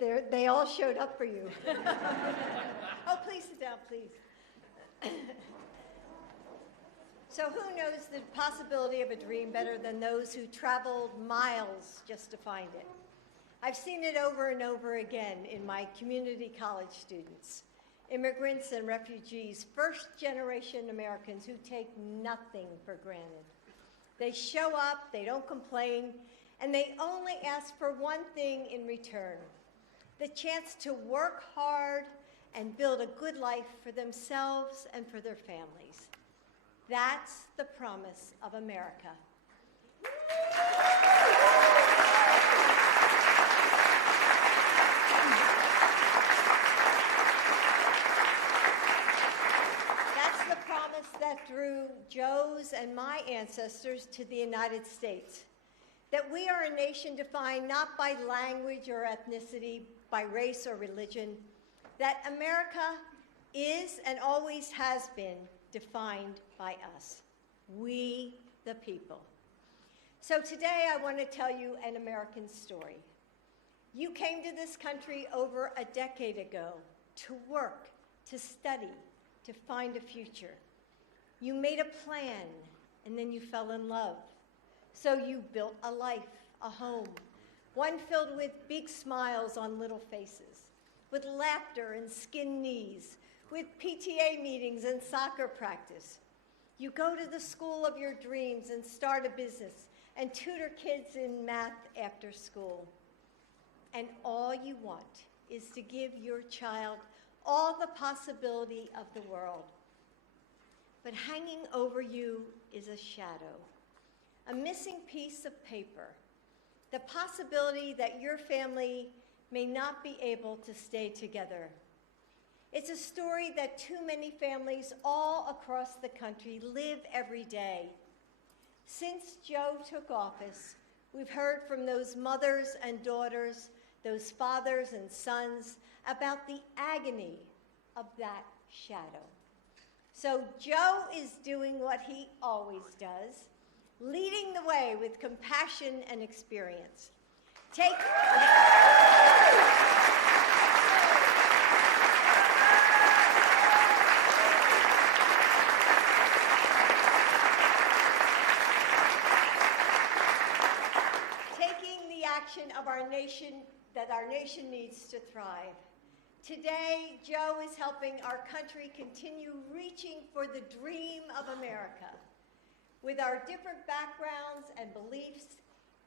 they all showed up for you. Oh, please sit down, please. So who knows the possibility of a dream better than those who traveled miles just to find it? I've seen it over and over again in my community college students, immigrants and refugees, first-generation Americans who take nothing for granted. They show up, they don't complain, and they only ask for one thing in return: the chance to work hard and build a good life for themselves and for their families. That's the promise of America. That's the promise that drew Joe's and my ancestors to the United States. That we are a nation defined not by language or ethnicity, by race or religion. That America is and always has been defined by us, we the people. So today I want to tell you an American story. You came to this country over a decade ago to work, to study, to find a future. You made a plan, and then you fell in love. So you built a life, a home, one filled with big smiles on little faces, with laughter and skinned knees, with PTA meetings and soccer practice. You go to the school of your dreams and start a business and tutor kids in math after school. And all you want is to give your child all the possibility of the world. But hanging over you is a shadow, a missing piece of paper, the possibility that your family may not be able to stay together. It's a story that too many families all across the country live every day. Since Joe took office, we've heard from those mothers and daughters, those fathers and sons, about the agony of that shadow. So Joe is doing what he always does, leading the way with compassion and experience. Of our nation, that our nation needs to thrive. Today, Joe is helping our country continue reaching for the dream of America. With our different backgrounds and beliefs,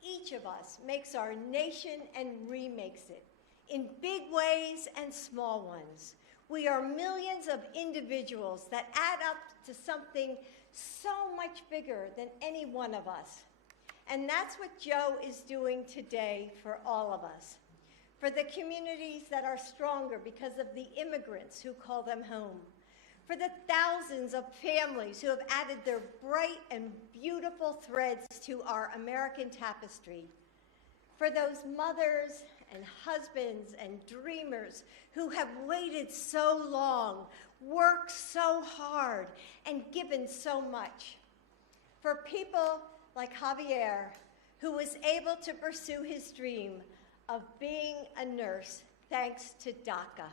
each of us makes our nation and remakes it in big ways and small ones. We are millions of individuals that add up to something so much bigger than any one of us. And that's what Joe is doing today for all of us. For the communities that are stronger because of the immigrants who call them home. For the thousands of families who have added their bright and beautiful threads to our American tapestry. For those mothers and husbands and dreamers who have waited so long, worked so hard, and given so much. For people like Javier, who was able to pursue his dream of being a nurse thanks to DACA.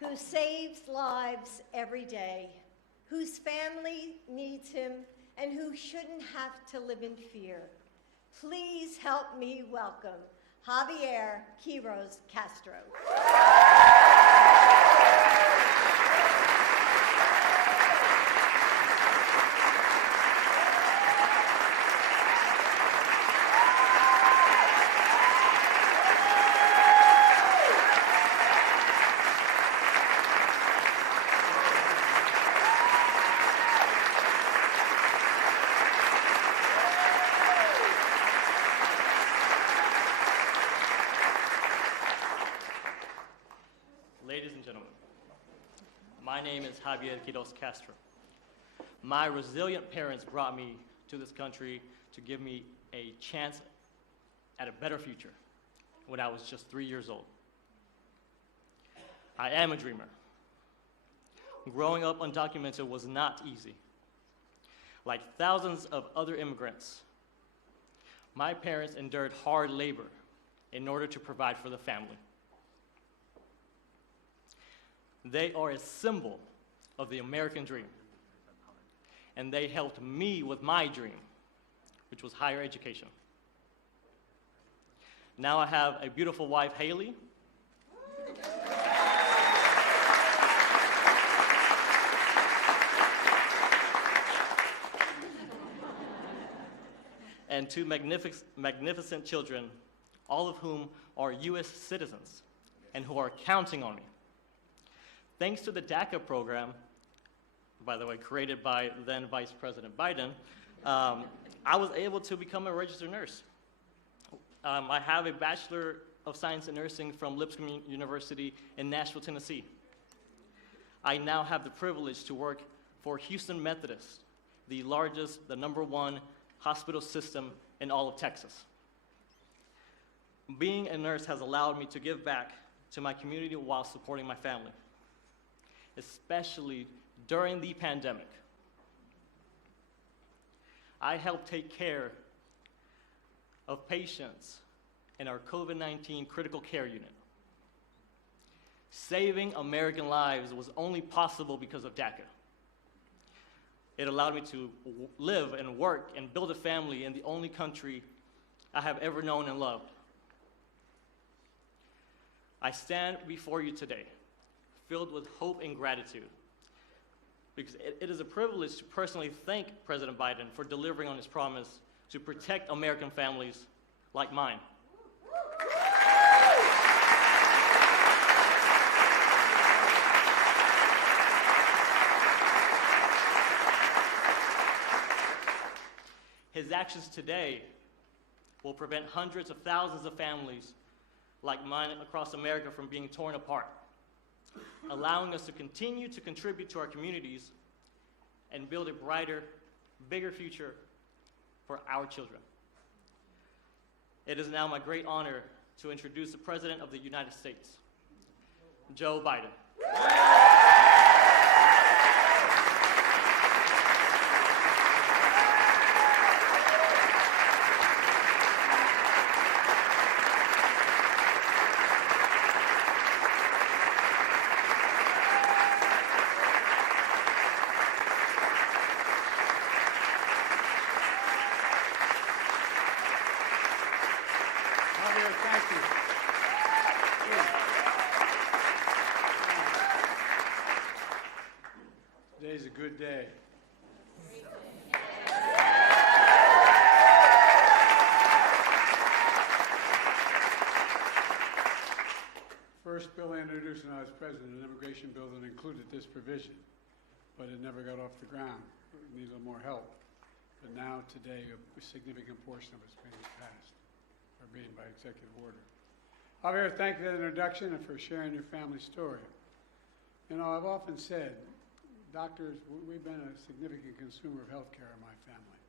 Who saves lives every day, whose family needs him, and who shouldn't have to live in fear. Please help me welcome Javier Quiroz Castro. My name is Javier Quiroz Castro. My resilient parents brought me to this country to give me a chance at a better future. when I was just 3 years old. I am a dreamer. Growing up undocumented was not easy. Like thousands of other immigrants, my parents endured hard labor in order to provide for the family. They are a symbol of the American dream, and they helped me with my dream, which was higher education. Now I have a beautiful wife, Haley, and two magnificent children, all of whom are U.S. citizens and who are counting on me. Thanks to the DACA program, by the way, created by then Vice President Biden, I was able to become a registered nurse. I have a Bachelor of Science in Nursing from Lipscomb University in Nashville, Tennessee. I now have the privilege to work for Houston Methodist, the largest, the #1 hospital system in all of Texas. Being a nurse has allowed me to give back to my community while supporting my family, especially during the pandemic. I helped take care of patients in our COVID-19 critical care unit. Saving American lives was only possible because of DACA. It allowed me to live and work and build a family in the only country I have ever known and loved. I stand before you today, filled with hope and gratitude, because it is a privilege to personally thank President Biden for delivering on his promise to protect American families like mine. His actions today will prevent hundreds of thousands of families like mine across America from being torn apart, allowing us to continue to contribute to our communities and build a brighter, bigger future for our children. It is now my great honor to introduce the President of the United States, Joe Biden. Javier, thank you. Today's a good day. First bill I introduced when I was president, an immigration bill that included this provision, but it never got off the ground. It needed a little more help. But now, today, a significant portion of it's being passed, or being by executive order. Javier, thank you for that introduction and for sharing your family story. You know, I've often said, doctors, we've been a significant consumer of health care in my family.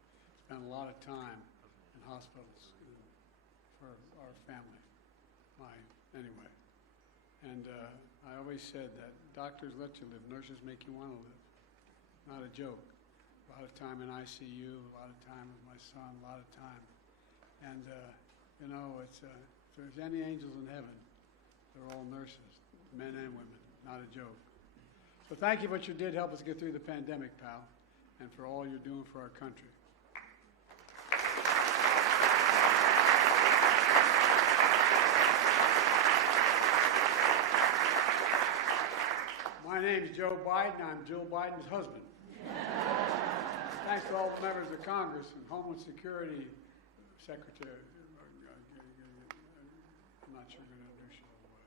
Spent a lot of time in hospitals for our family, anyway. And I always said that doctors let you live, nurses make you want to live. Not a joke. A lot of time in ICU, a lot of time with my son, a lot of time. And, you know, if there's any angels in heaven, they're all nurses, men and women, not a joke. So thank you for what you did help us get through the pandemic, pal, and for all you're doing for our country. My name is Joe Biden. I'm Jill Biden's husband. Thanks to all the members of Congress and Homeland Security Secretary. I'm not sure I'm going to introduce you all the way.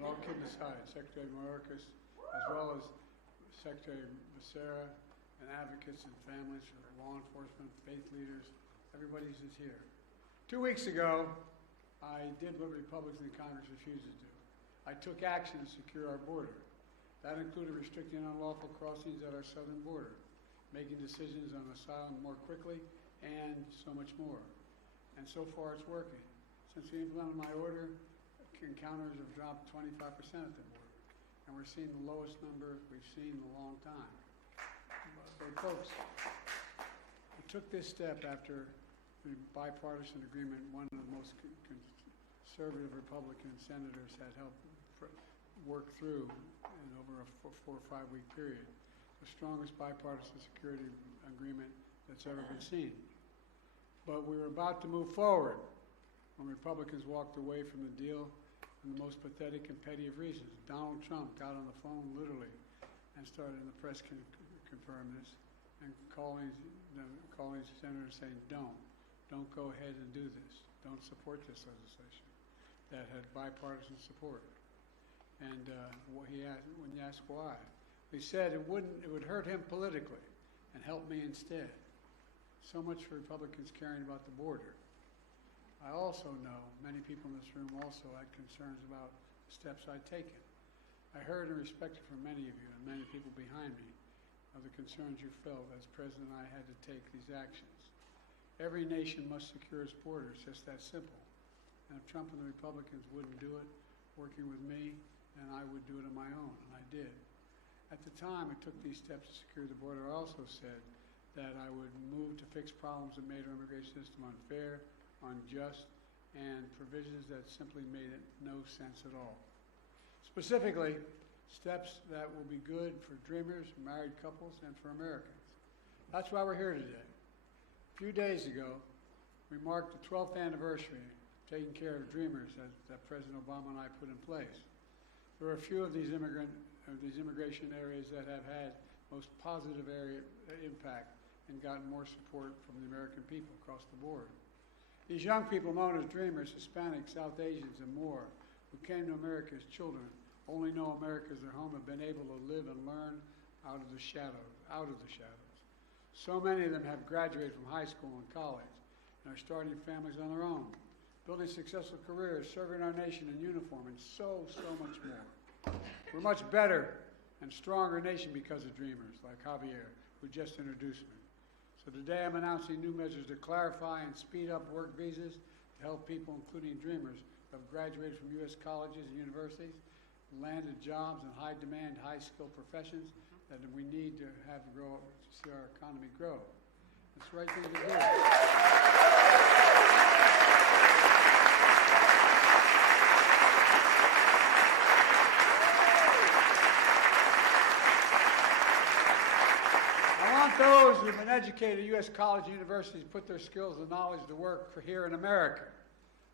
But all kidding aside, Secretary Mayorkas, as well as Secretary Becerra and advocates and families for law enforcement, faith leaders, everybody who's here. 2 weeks ago, I did what Republicans in Congress refused to do. I took action to secure our border. That included restricting unlawful crossings at our southern border, making decisions on asylum more quickly, and so much more. And so far it's working. Since we implemented my order, encounters have dropped 25% at the border. And we're seeing the lowest number we've seen in a long time. But folks, we took this step after the bipartisan agreement one of the most conservative Republican senators had helped work through in over a 4 or 5 week period. The strongest bipartisan security agreement that's ever been seen. But we were about to move forward when Republicans walked away from the deal for the most pathetic and petty of reasons. Donald Trump got on the phone literally and started, and the press can confirm this, and calling senators saying, don't go ahead and do this. Don't support this legislation that had bipartisan support. And when you ask why, he said it would hurt him politically and help me instead. So much for Republicans caring about the border. I also know many people in this room also had concerns about the steps I'd taken. I heard and respected from many of you and many people behind me of the concerns you felt as President I had to take these actions. Every nation must secure its borders, just that simple. And if Trump and the Republicans wouldn't do it, working with me, then I would do it on my own, and I did. At the time I took these steps to secure the border, I also said that I would move to fix problems that made our immigration system unfair, unjust, and provisions that simply made it no sense at all. Specifically, steps that will be good for dreamers, married couples, and for Americans. That's why we're here today. A few days ago, we marked the 12th anniversary of taking care of dreamers that President Obama and I put in place. There are a few of these immigration areas that have had most positive impact and gotten more support from the American people across the board. These young people known as dreamers, Hispanics, South Asians, and more, who came to America as children, only know America as their home, have been able to live and learn out of the shadows. So many of them have graduated from high school and college and are starting families on their own, building successful careers, serving our nation in uniform, and so much more. We're much better and stronger nation because of dreamers like Javier, who just introduced me. So today I'm announcing new measures to clarify and speed up work visas to help people, including dreamers, who have graduated from U.S. colleges and universities, landed jobs in high-demand, high-skilled professions that we need to have to grow to see our economy grow. That's the right thing to do. Those who have been educated at U.S. college and universities put their skills and knowledge to work for here in America.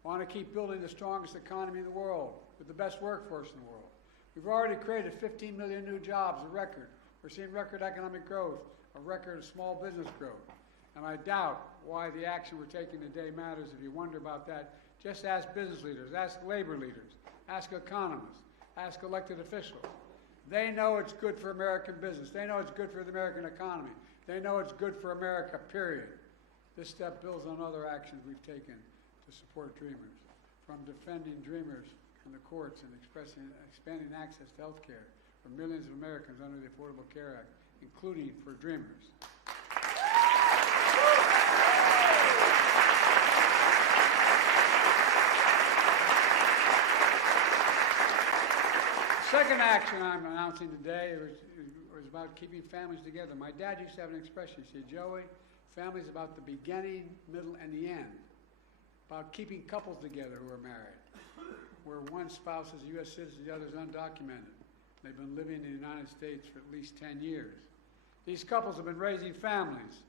I want to keep building the strongest economy in the world with the best workforce in the world. We've already created 15 million new jobs, a record. We're seeing record economic growth, a record of small business growth. And I doubt why the action we're taking today matters. If you wonder about that, just ask business leaders, ask labor leaders, ask economists, ask elected officials. They know it's good for American business. They know it's good for the American economy. They know it's good for America, period. This step builds on other actions we've taken to support dreamers, from defending dreamers in the courts and expanding access to health care for millions of Americans under the Affordable Care Act, including for dreamers. The second action I'm announcing today is about keeping families together. My dad used to have an expression. He said, Joey, family's about the beginning, middle, and the end. About keeping couples together who are married, where one spouse is a U.S. citizen, the other is undocumented. They've been living in the United States for at least 10 years. These couples have been raising families,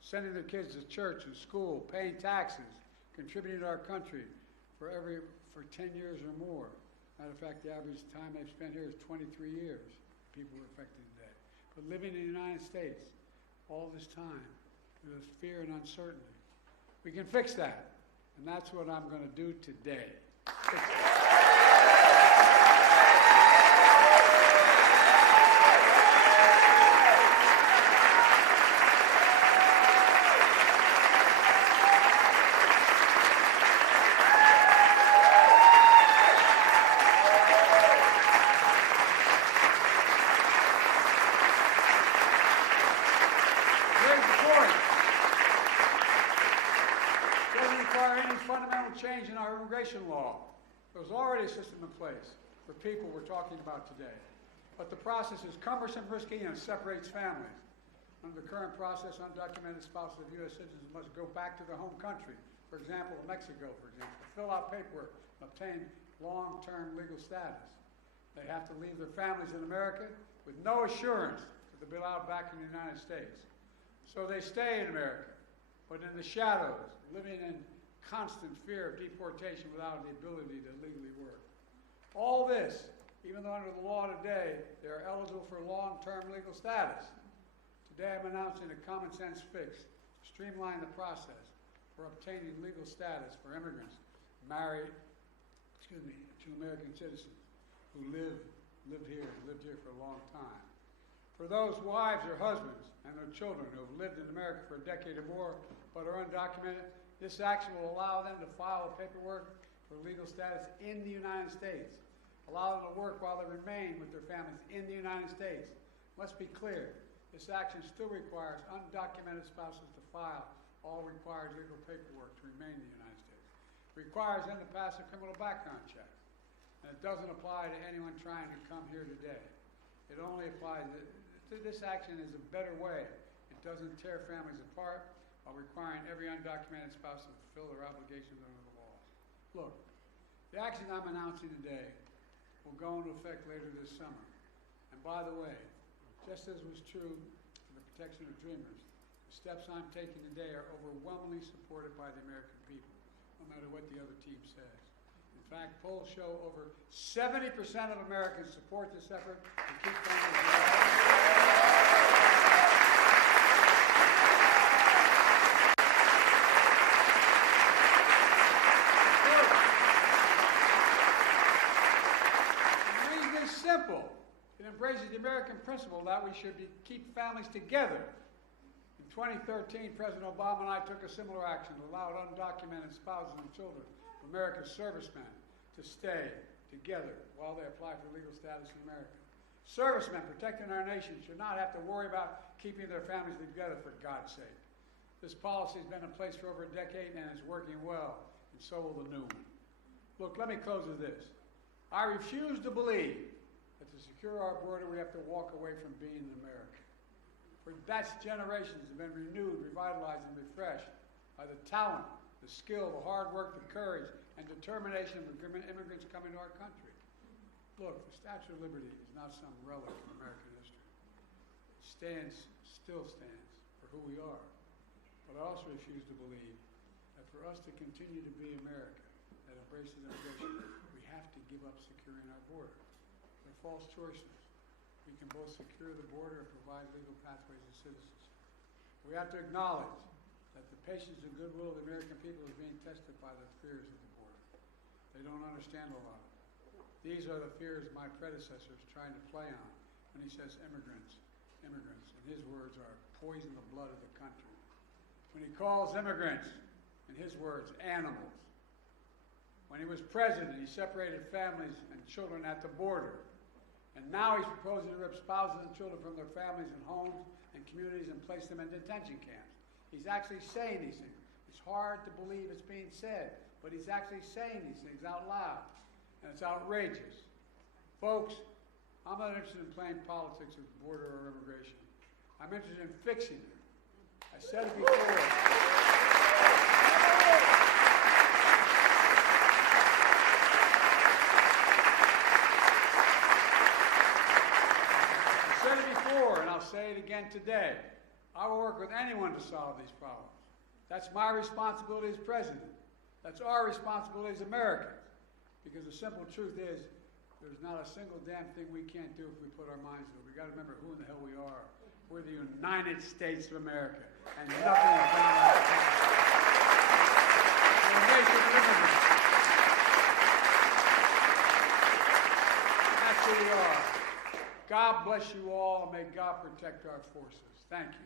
sending their kids to church and school, paying taxes, contributing to our country for 10 years or more. Matter of fact, the average time they've spent here is 23 years, people who are affected today. But living in the United States all this time with fear and uncertainty. We can fix that, and that's what I'm going to do today. Fix it. require any fundamental change in our immigration law. There's already a system in place for people we're talking about today. But the process is cumbersome, risky, and separates families. Under the current process, undocumented spouses of U.S. citizens must go back to their home country, for example, Mexico, for example, fill out paperwork, obtain long-term legal status. They have to leave their families in America with no assurance that they'll be allowed back in the United States. So they stay in America, but in the shadows, living in constant fear of deportation without the ability to legally work. All this, even though under the law today, they are eligible for long-term legal status. Today I'm announcing a common sense fix to streamline the process for obtaining legal status for immigrants married, to American citizens who lived here for a long time. For those wives or husbands and their children who have lived in America for a decade or more but are undocumented, this action will allow them to file paperwork for legal status in the United States, allow them to work while they remain with their families in the United States. Let's be clear, this action still requires undocumented spouses to file all required legal paperwork to remain in the United States. It requires them to pass a criminal background check, and it doesn't apply to anyone trying to come here today. It only applies this action is a better way. It doesn't tear families apart while requiring every undocumented spouse to fulfill their obligations under the law. Look, the action I'm announcing today will go into effect later this summer. And by the way, just as was true for the protection of dreamers, the steps I'm taking today are overwhelmingly supported by the American people, no matter what the other team says. In fact, polls show over 70% of Americans support this effort to keep families. Simple. It embraces the American principle that we should keep families together. In 2013, President Obama and I took a similar action to allow undocumented spouses and children of America's servicemen to stay together while they apply for legal status in America. Servicemen protecting our nation should not have to worry about keeping their families together, for God's sake. This policy has been in place for over a decade and is working well, and so will the new one. Look, let me close with this. I refuse to believe that to secure our border, we have to walk away from being in America. For that's generations have been renewed, revitalized, and refreshed by the talent, the skill, the hard work, the courage, and determination of immigrants coming to our country. Look, the Statue of Liberty is not some relic of American history. It still stands for who we are. But I also refuse to believe that for us to continue to be America that embraces immigration, we have to give up securing our border. They're false choices. We can both secure the border and provide legal pathways to citizens. We have to acknowledge that the patience and goodwill of the American people is being tested by the fears of the border. They don't understand a lot of it. These are the fears my predecessor is trying to play on when he says immigrants, and his words are poison the blood of the country. When he calls immigrants, in his words, animals. When he was president, he separated families and children at the border. And now he's proposing to rip spouses and children from their families and homes and communities and place them in detention camps. He's actually saying these things. It's hard to believe it's being said, but he's actually saying these things out loud. And it's outrageous. Folks, I'm not interested in playing politics with border or immigration. I'm interested in fixing it. I said it before. And I'll say it again today. I will work with anyone to solve these problems. That's my responsibility as president. That's our responsibility as Americans. Because the simple truth is, there's not a single damn thing we can't do if we put our minds to it. We've got to remember who in the hell we are. We're the United States of America. And nothing is done like that. We're a nation of immigrants. That's who we are. God bless you all, and may God protect our forces. Thank you.